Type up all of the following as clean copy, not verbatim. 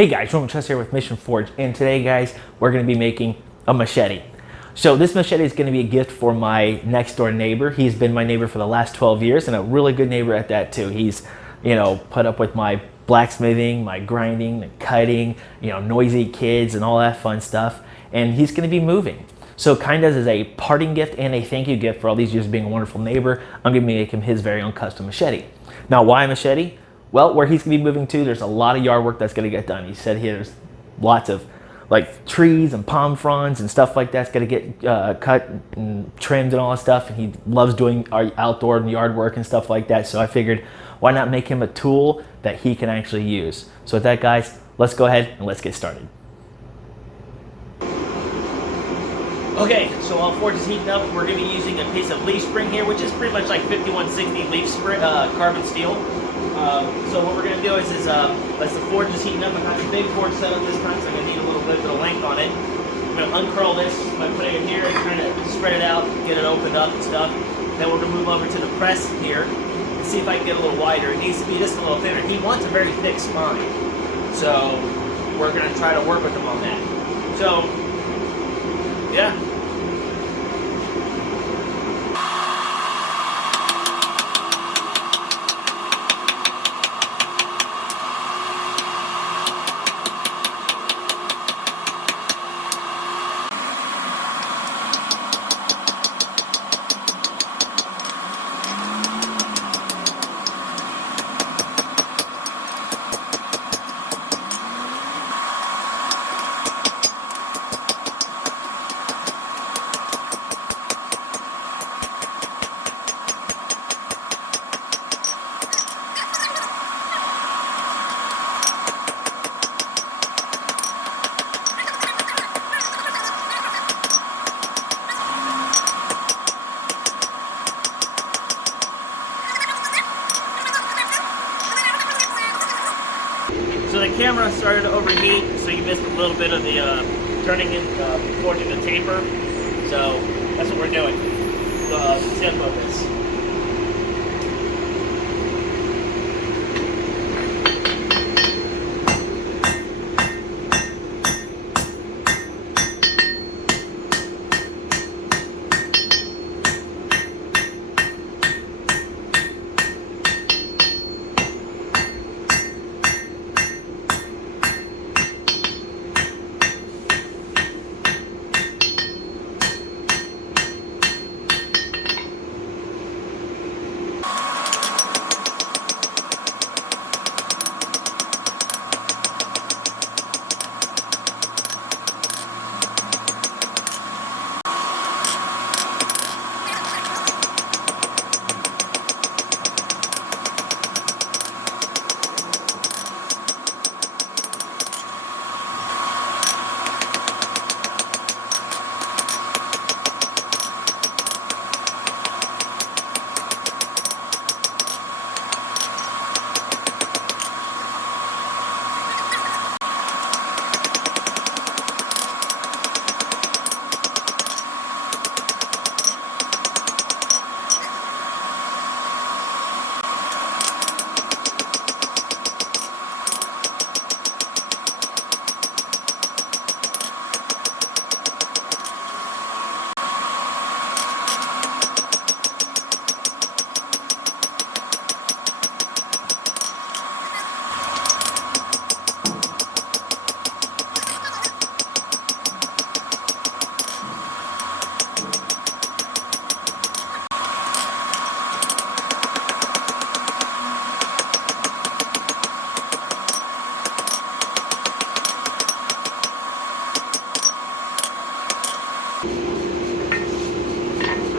Hey guys, Roman Trust here with Mission Forge, and today guys, we're going to be making a machete. So this machete is going to be a gift for my next door neighbor. He's been my neighbor for the last 12 years and a really good neighbor at that too. He's, put up with my blacksmithing, my grinding, the cutting, noisy kids and all that fun stuff. And he's going to be moving. So kind of as a parting gift and a thank you gift for all these years of being a wonderful neighbor, I'm going to make him his very own custom machete. Now, why a machete? Well, where he's going to be moving to, there's a lot of yard work that's going to get done. He said here there's lots of like trees and palm fronds and stuff like that's going to get cut and trimmed and all that stuff. And he loves doing our outdoor and yard work and stuff like that. So I figured, why not make him a tool that he can actually use? So with that, guys, let's go ahead and let's get started. Okay, so while Forge is heating up, we're going to be using a piece of leaf spring here, which is pretty much like 5160 leaf spring, carbon steel. So what we're going to do is as the forge is heating up, I got a big forge set up this time, so I'm going to need a little bit of length on it. I'm going to uncurl this by putting it here and kind of spread it out, get it opened up and stuff. Then we're going to move over to the press here and see if I can get a little wider. It needs to be just a little thinner. He wants a very thick spine, so we're going to try to work with him on that. So, yeah. So the camera started to overheat, so you missed a little bit of the turning and forging the taper. So that's what we're doing. The tip of this.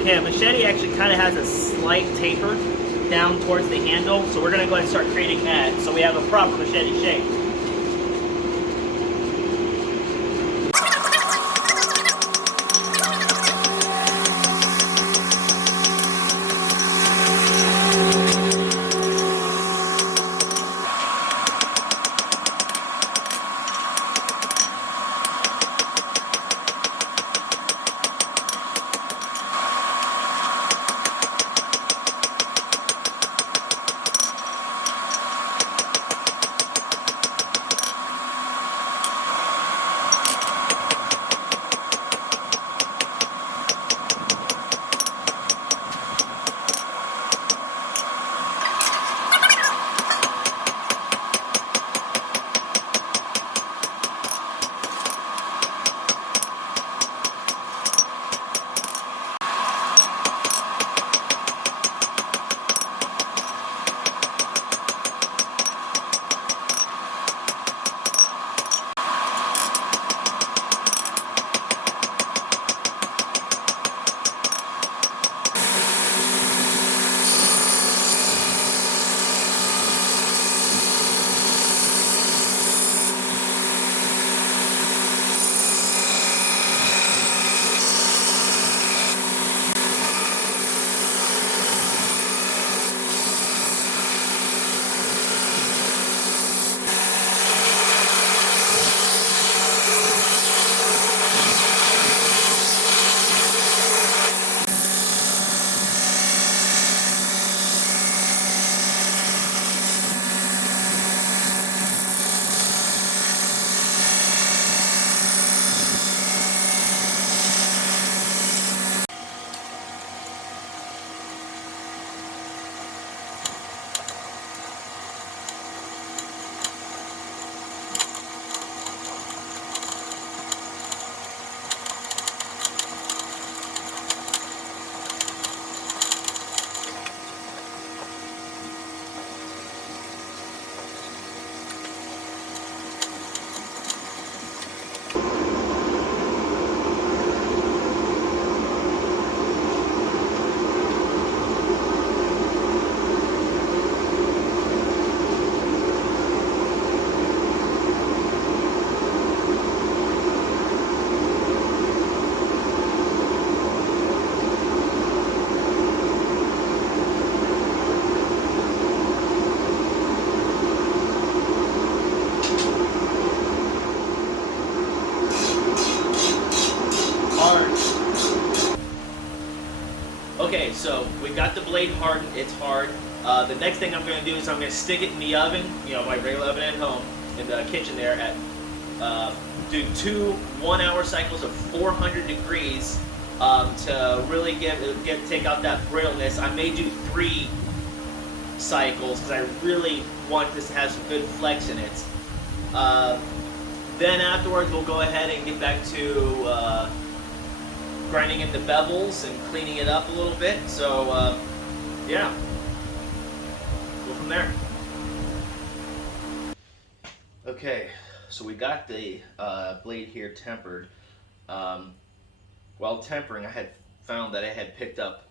Okay, a machete actually kind of has a slight taper down towards the handle, so we're going to go ahead and start creating that so we have a proper machete shape. Okay, so we got the blade hardened. It's hard. The next thing I'm going to do is I'm going to stick it in the oven, my regular oven at home, in the kitchen there, at do 2 1-hour cycles of 400 degrees to really take out that brittleness. I may do 3 cycles because I really want this to have some good flex in it. Then afterwards, we'll go ahead and get back to grinding in the bevels and cleaning it up a little bit. So, yeah, go from there. Okay, so we got the blade here tempered. While tempering, I had found that I had picked up,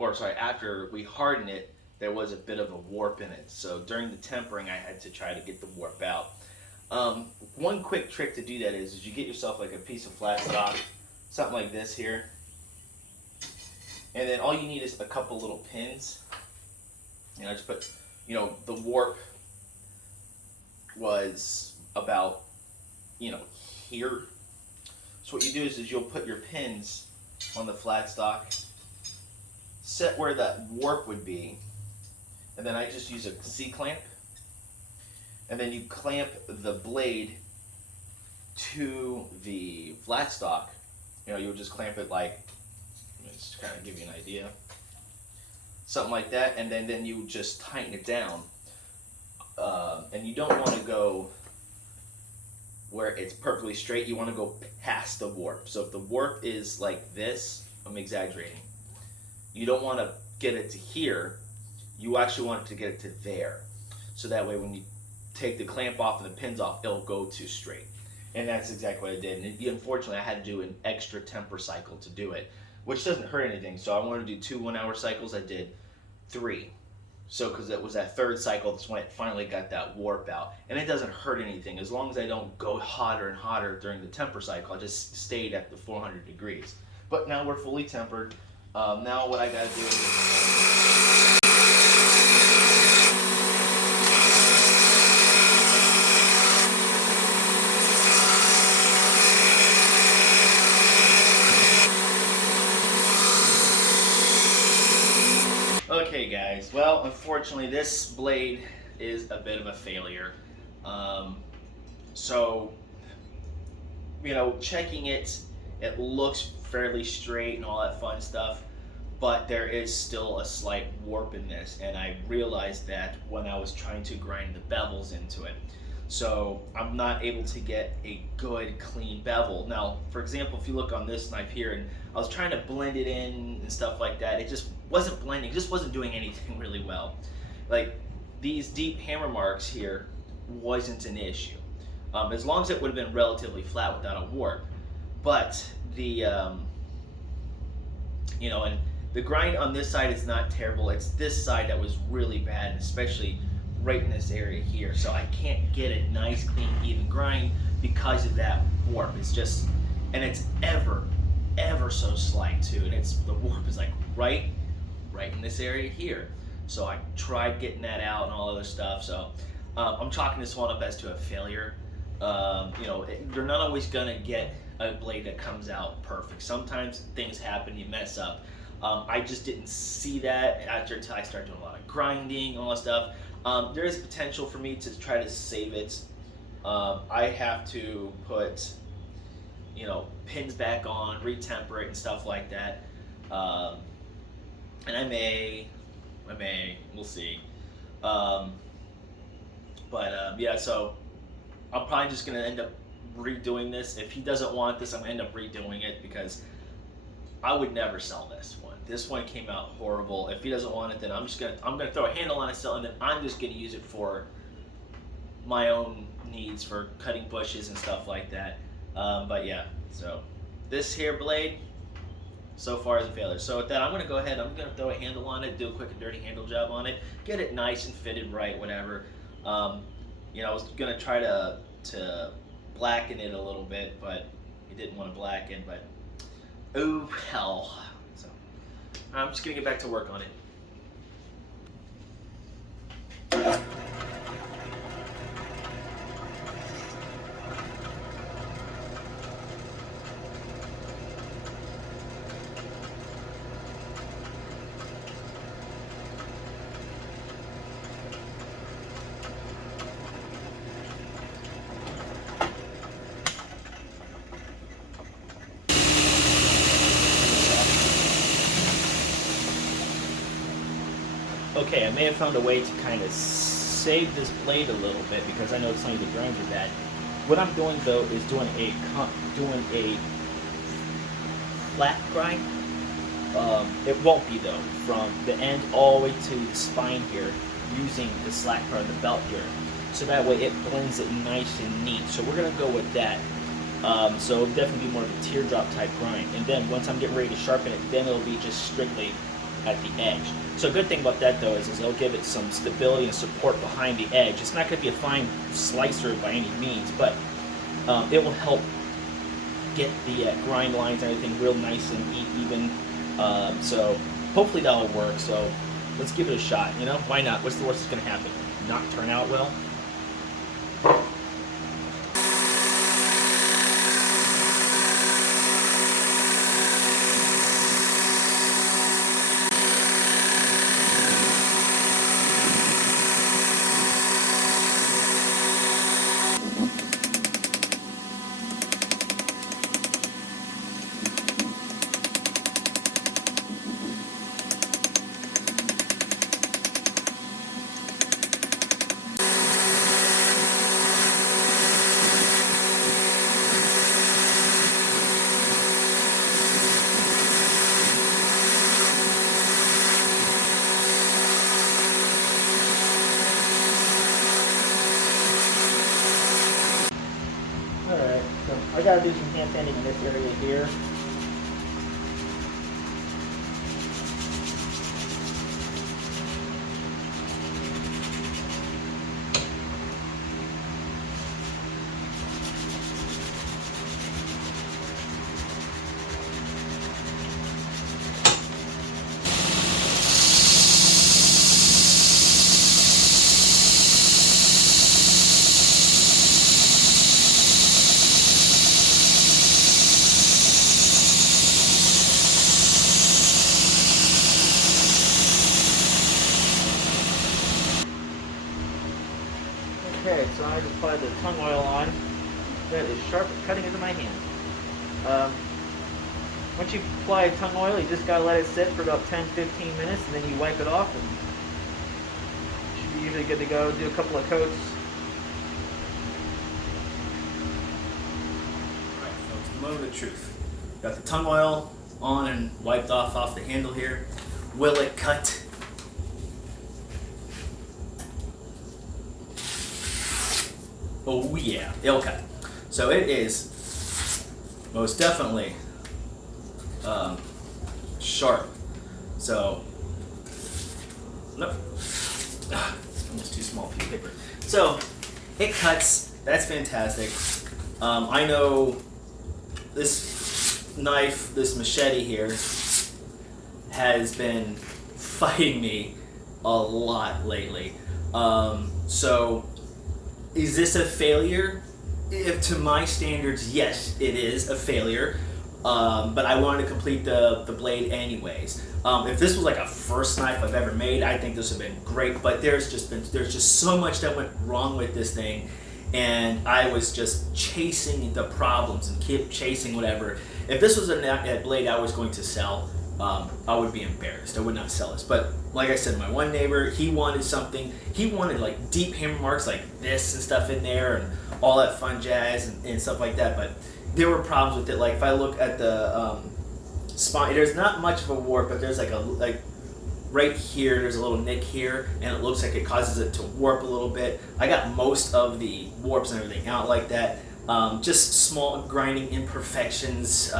after we hardened it, there was a bit of a warp in it. So during the tempering, I had to try to get the warp out. One quick trick to do that is you get yourself like a piece of flat stock, something like this here, and then all you need is a couple little pins. I just put, the warp was about, here. So what you do is you'll put your pins on the flat stock, set where that warp would be, and then I just use a C-clamp, and then you clamp the blade to the flat stock. You'll just clamp it like, just to kind of give you an idea, something like that, and then you just tighten it down. And you don't want to go where it's perfectly straight. You want to go past the warp. So if the warp is like this, I'm exaggerating, you don't want to get it to here. You actually want to get it to there. So that way when you take the clamp off and the pins off, it'll go to straight. And that's exactly what I did. And unfortunately, I had to do an extra temper cycle to do it, which doesn't hurt anything. So I wanted to do 2 1-hour cycles. I did 3. So because it was that 3rd cycle, that's when it finally got that warp out. And it doesn't hurt anything. As long as I don't go hotter and hotter during the temper cycle, I just stayed at the 400 degrees. But now we're fully tempered. Now what I got to do is... Okay guys, well unfortunately this blade is a bit of a failure. So, checking it, it looks fairly straight and all that fun stuff, but there is still a slight warp in this, and I realized that when I was trying to grind the bevels into it. So I'm not able to get a good clean bevel. Now, for example, if you look on this knife here, and I was trying to blend it in and stuff like that, it just wasn't blending, it just wasn't doing anything really well. Like these deep hammer marks here wasn't an issue, as long as it would have been relatively flat without a warp. But the and the grind on this side is not terrible. It's this side that was really bad, and especially right in this area here. So I can't get a nice, clean, even grind because of that warp. It's just, and it's ever so slight too. And the warp is like right in this area here. So I tried getting that out and all other stuff. So I'm chalking this one up as to a failure. You're not always gonna get a blade that comes out perfect. Sometimes things happen, you mess up. I just didn't see that until I started doing a lot of grinding, all that stuff. There is potential for me to try to save it. I have to put, pins back on, retemper it and stuff like that. And I may, we'll see. Yeah, so I'm probably just gonna end up redoing this. If he doesn't want this, I'm gonna end up redoing it because I would never sell this one. This one came out horrible. If he doesn't want it, then I'm gonna throw a handle on it still, and then I'm just gonna use it for my own needs for cutting bushes and stuff like that. But yeah, so this here blade so far is a failure. So with that, I'm gonna go ahead. I'm gonna throw a handle on it, do a quick and dirty handle job on it, get it nice and fitted right, whatever. I was gonna try to blacken it a little bit, but he didn't want to blacken. But oh hell! So I'm just gonna get back to work on it. Okay, I may have found a way to kind of save this blade a little bit because I know some of the grinds are bad. What I'm doing though is doing a flat grind. It won't be though, from the end all the way to the spine here, using the slack part of the belt here. So that way it blends it nice and neat. So we're gonna go with that. So it'll definitely be more of a teardrop type grind. And then once I'm getting ready to sharpen it, then it'll be just strictly at the edge. So a good thing about that though is it'll give it some stability and support behind the edge. It's not gonna be a fine slicer by any means, but it will help get the grind lines and everything real nice and neat, even. So hopefully that'll work. So let's give it a shot. You know, why not? What's the worst that's gonna happen? Not turn out well? Alright, so I gotta do some hand sanding in this area here. Okay, so I just applied the tongue oil on. That is sharp and cutting into my hand. Once you apply tongue oil, you just gotta let it sit for about 10-15 minutes, and then you wipe it off, and you should be usually good to go. Do a couple of coats. Alright folks, the moment of truth. Got the tongue oil on and wiped off the handle here. Will it cut? Oh yeah, it'll cut. So it is most definitely sharp. So, nope. Almost too small piece of paper. So, it cuts. That's fantastic. I know this knife, this machete here, has been fighting me a lot lately. So, is this a failure? If to my standards, yes, it is a failure. But I wanted to complete the blade anyways. If this was like a first knife I've ever made, I think this would have been great. But there's just so much that went wrong with this thing, and I was just chasing the problems and keep chasing whatever. If this was a blade I was going to sell, I would be embarrassed. I would not sell this. But like I said, my one neighbor, he wanted something. He wanted like deep hammer marks like this and stuff in there and all that fun jazz and stuff like that. But there were problems with it. Like if I look at the spine, there's not much of a warp, but there's like right here, there's a little nick here, and it looks like it causes it to warp a little bit. I got most of the warps and everything out like that. Just small grinding imperfections.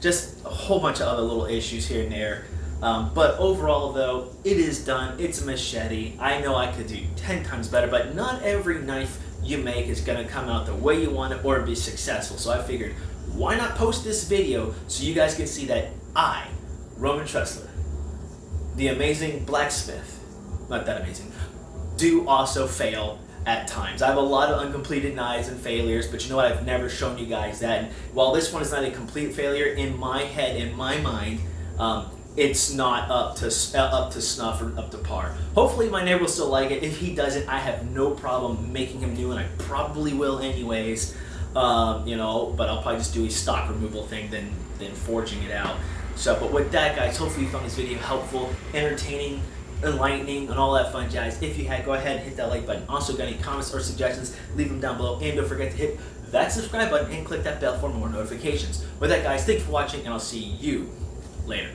Just a whole bunch of other little issues here and there. But overall though, it is done. It's a machete. I know I could do 10 times better, but not every knife you make is gonna come out the way you want it or be successful. So I figured, why not post this video so you guys can see that I, Roman Tressler, the amazing blacksmith, not that amazing, do also fail at times. I have a lot of uncompleted knives and failures, but you know what? I've never shown you guys that. And while this one is not a complete failure, in my head, in my mind, it's not up to snuff or up to par. Hopefully my neighbor will still like it. If he doesn't, I have no problem making him new, and I probably will anyways. You know, but I'll probably just do a stock removal thing than forging it out. So, but with that, guys, hopefully you found this video helpful, entertaining, enlightening and all that fun jazz. If you had, go ahead and hit that like button. Also, got any comments or suggestions, leave them down below. And don't forget to hit that subscribe button and click that bell for more notifications. With that, guys, thanks for watching, and I'll see you later.